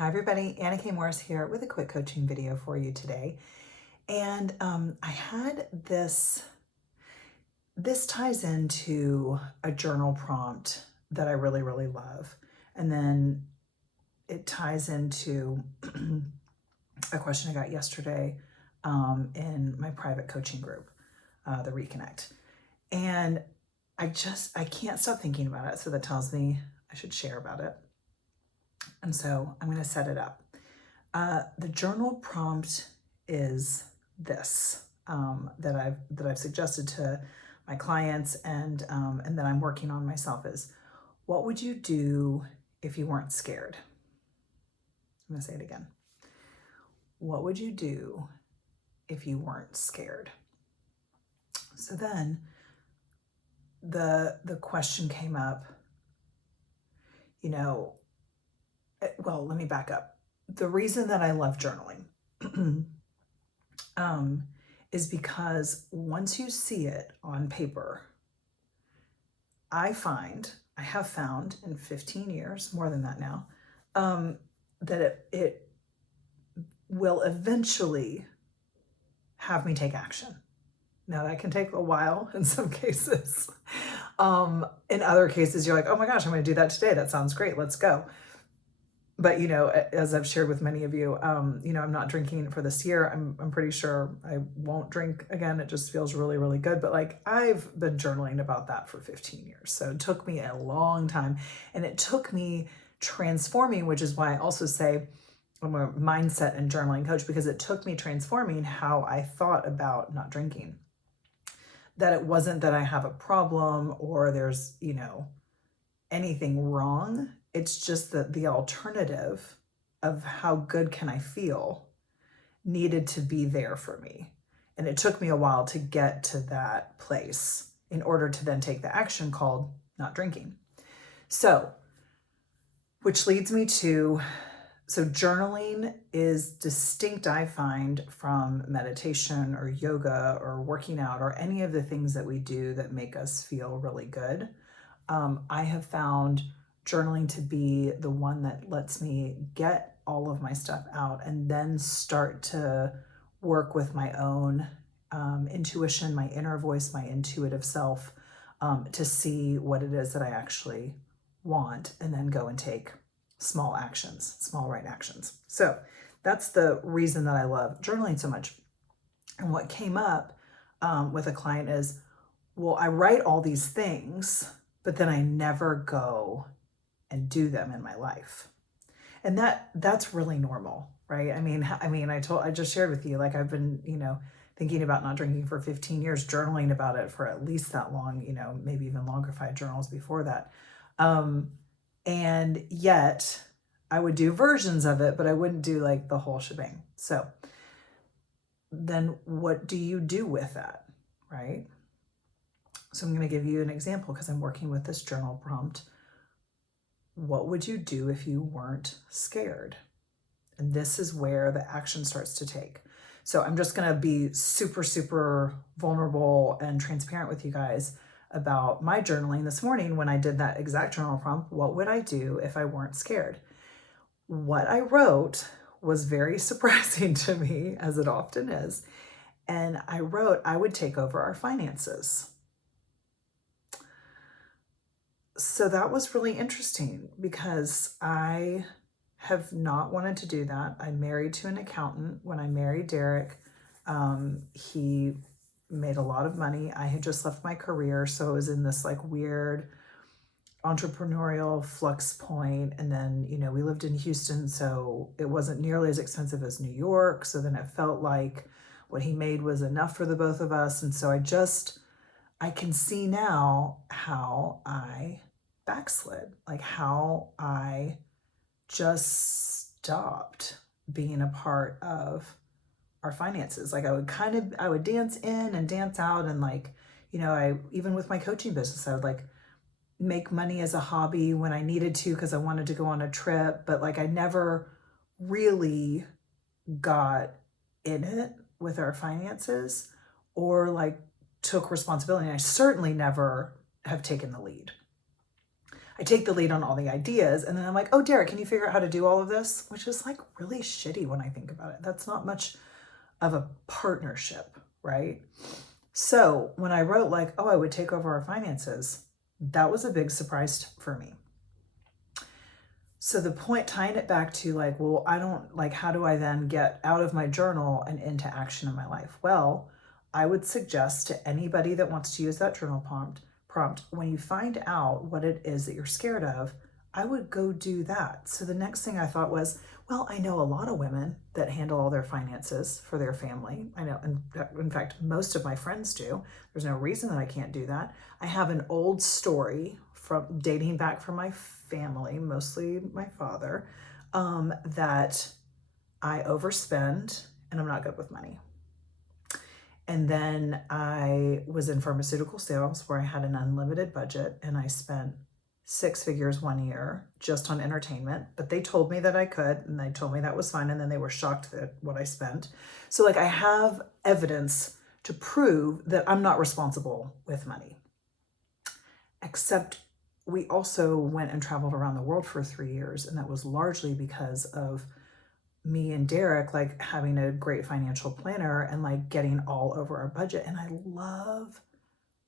Hi everybody, Anna K. Morris here with a quick coaching video for you today. And I had this ties into a journal prompt that I really, really love. And then it ties into a question I got yesterday in my private coaching group, the Reconnect. And I can't stop thinking about it. So that tells me I should share about it. And so I'm going to set it up. The journal prompt is this that I've suggested to my clients and that I'm working on myself is, what would you do if you weren't scared? I'm going to say it again. What would you do if you weren't scared? So then the question came up, well, let me back up. The reason that I love journaling is because once you see it on paper, I have found in 15 years, more than that now, that it will eventually have me take action. Now that can take a while in some cases. In other cases, you're like, oh my gosh, I'm going to do that today. That sounds great. Let's go. But, as I've shared with many of you, I'm not drinking for this year. I'm pretty sure I won't drink again. It just feels really, really good. But I've been journaling about that for 15 years. So it took me a long time, and it took me transforming, which is why I also say I'm a mindset and journaling coach, because it took me transforming how I thought about not drinking. That it wasn't that I have a problem or there's, anything wrong. It's just that the alternative of how good can I feel needed to be there for me. And it took me a while to get to that place in order to then take the action called not drinking. So, which leads me to, journaling is distinct, I find, from meditation or yoga or working out or any of the things that we do that make us feel really good. I have found journaling to be the one that lets me get all of my stuff out and then start to work with my own intuition, my inner voice, my intuitive self, to see what it is that I actually want, and then go and take small right actions. So that's the reason that I love journaling so much. And what came up with a client is, well, I write all these things, but then I never go and do them in my life. And that's really normal, right? I just shared with you, I've been, thinking about not drinking for 15 years, journaling about it for at least that long, maybe even longer if I had journals before that. And yet I would do versions of it, but I wouldn't do the whole shebang. So then what do you do with that, right? So I'm going to give you an example because I'm working with this journal prompt. What would you do if you weren't scared? And this is where the action starts to take. So I'm just going to be super, super vulnerable and transparent with you guys about my journaling this morning when I did that exact journal prompt. What would I do if I weren't scared? What I wrote was very surprising to me, as it often is. And I wrote, I would take over our finances. So that was really interesting because I have not wanted to do that. I'm married to an accountant. When I married Derek, he made a lot of money. I had just left my career, so it was in this weird entrepreneurial flux point. And then, we lived in Houston, so it wasn't nearly as expensive as New York. So then it felt like what he made was enough for the both of us. And so I can see now how I backslid, how I just stopped being a part of our finances. I would dance in and dance out. And even with my coaching business, I would make money as a hobby when I needed to, because I wanted to go on a trip, but I never really got in it with our finances or took responsibility. And I certainly never have taken the lead. I take the lead on all the ideas, and then I'm like, oh, Derek, can you figure out how to do all of this? Which is like really shitty when I think about it. That's not much of a partnership, right? So when I wrote like, oh, I would take over our finances, that was a big surprise for me. So the point, tying it back to like, well, I don't like, how do I then get out of my journal and into action in my life? Well, I would suggest to anybody that wants to use that journal prompt, when you find out what it is that you're scared of, I would go do that. So the next thing I thought was, well, I know a lot of women that handle all their finances for their family. I know, in fact, most of my friends do. There's no reason that I can't do that. I have an old story from dating back from my family, mostly my father, that I overspend and I'm not good with money. And then I was in pharmaceutical sales where I had an unlimited budget and I spent 6 figures one year just on entertainment, but they told me that I could, and they told me that was fine. And then they were shocked at what I spent. So like I have evidence to prove that I'm not responsible with money. Except we also went and traveled around the world for 3 years. And that was largely because of me and Derek, like having a great financial planner and like getting all over our budget. And I love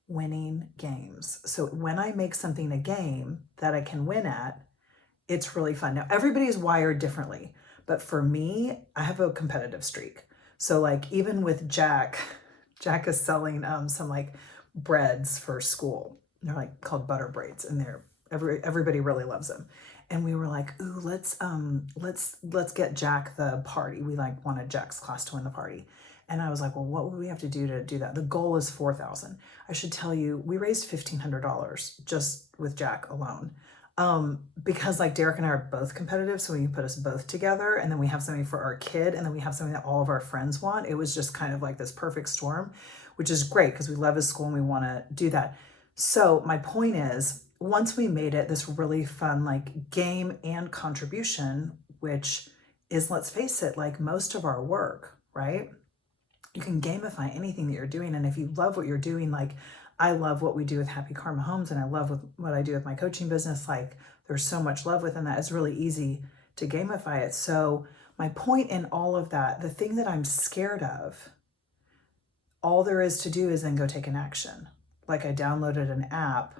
winning games. So when I make something a game that I can win at, it's really fun. Now, everybody's wired differently, but for me, I have a competitive streak. So like even with Jack is selling some like breads for school. They're like called butter braids, and everybody really loves them. And we were like, ooh, let's get Jack the party. We like wanted Jack's class to win the party. And I was like, well, what would we have to do to do that? The goal is $4,000. I should tell you, we raised $1,500 just with Jack alone. Because like Derek and I are both competitive, so when you put us both together, and then we have something for our kid, and then we have something that all of our friends want, it was just kind of like this perfect storm, which is great because we love his school and we want to do that. So my point is, once we made it this really fun like game and contribution, which is, let's face it, like most of our work, right? You can gamify anything that you're doing. And if you love what you're doing, like I love what we do with Happy Karma Homes, and I love what I do with my coaching business. Like there's so much love within that. It's really easy to gamify it. So my point in all of that, the thing that I'm scared of, all there is to do is then go take an action. Like I downloaded an app.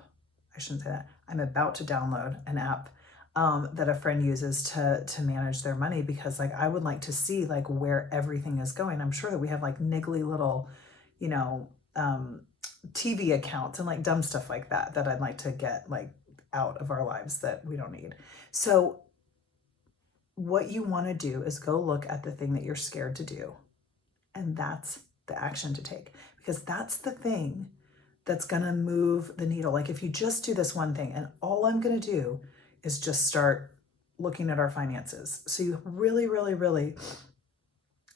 I shouldn't say that. I'm about to download an app that a friend uses to manage their money, because like I would like to see like where everything is going. I'm sure that we have like niggly little, TV accounts and like dumb stuff like that I'd like to get like out of our lives that we don't need. So what you want to do is go look at the thing that you're scared to do, and that's the action to take, because that's the thing that's going to move the needle. Like if you just do this one thing, and all I'm going to do is just start looking at our finances. So you really, really, really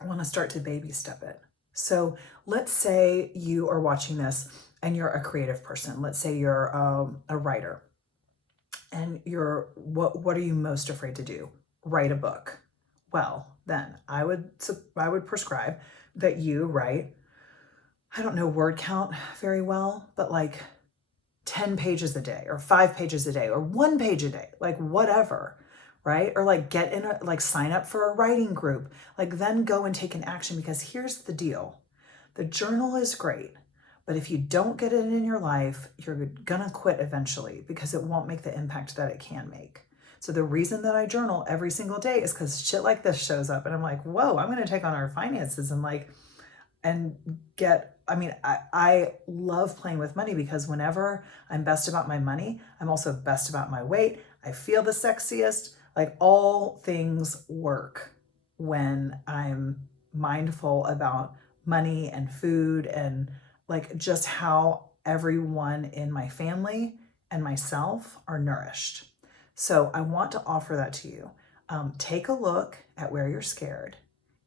want to start to baby step it. So let's say you are watching this and you're a creative person. Let's say you're a writer, and what are you most afraid to do? Write a book. Well, then I would prescribe that you write, I don't know word count very well, but like 10 pages a day or 5 pages a day or 1 page a day, like whatever, right? Or like sign up for a writing group, like then go and take an action. Because here's the deal. The journal is great, but if you don't get it in your life, you're gonna quit eventually because it won't make the impact that it can make. So the reason that I journal every single day is because shit like this shows up and I'm like, whoa, I'm gonna take on our finances I love playing with money, because whenever I'm best about my money, I'm also best about my weight. I feel the sexiest. Like all things work when I'm mindful about money and food and like just how everyone in my family and myself are nourished. So I want to offer that to you. Take a look at where you're scared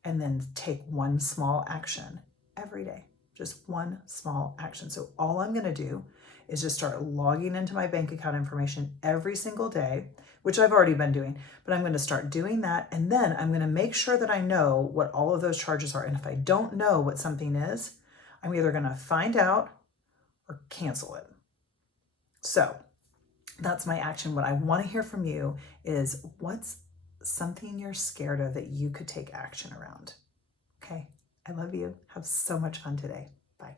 and then take one small action every day. Just one small action. So all I'm going to do is just start logging into my bank account information every single day, which I've already been doing, but I'm going to start doing that. And then I'm going to make sure that I know what all of those charges are. And if I don't know what something is, I'm either going to find out or cancel it. So That's my action. What I want to hear from you is, what's something you're scared of that you could take action around? Okay. I love you. Have so much fun today. Bye.